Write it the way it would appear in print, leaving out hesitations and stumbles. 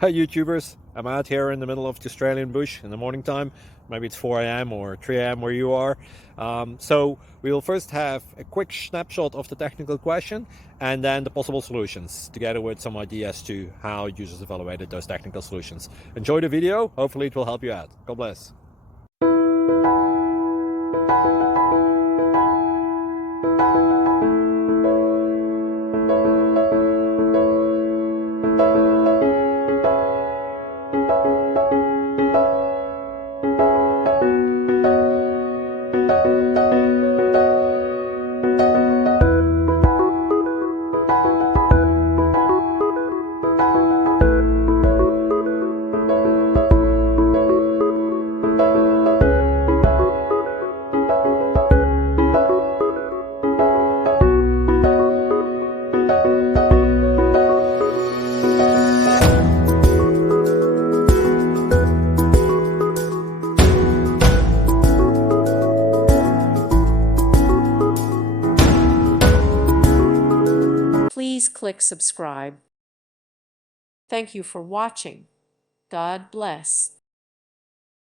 Hi YouTubers, I'm out here in the middle of the Australian bush in the morning time. Maybe it's 4 a.m. or 3 a.m. where you are. So we will first have a quick snapshot of the technical question and then the possible solutions, together with some ideas to how users evaluated those technical solutions. Enjoy the video, hopefully it will help you out. God bless. Please click subscribe. Thank you for watching. God bless.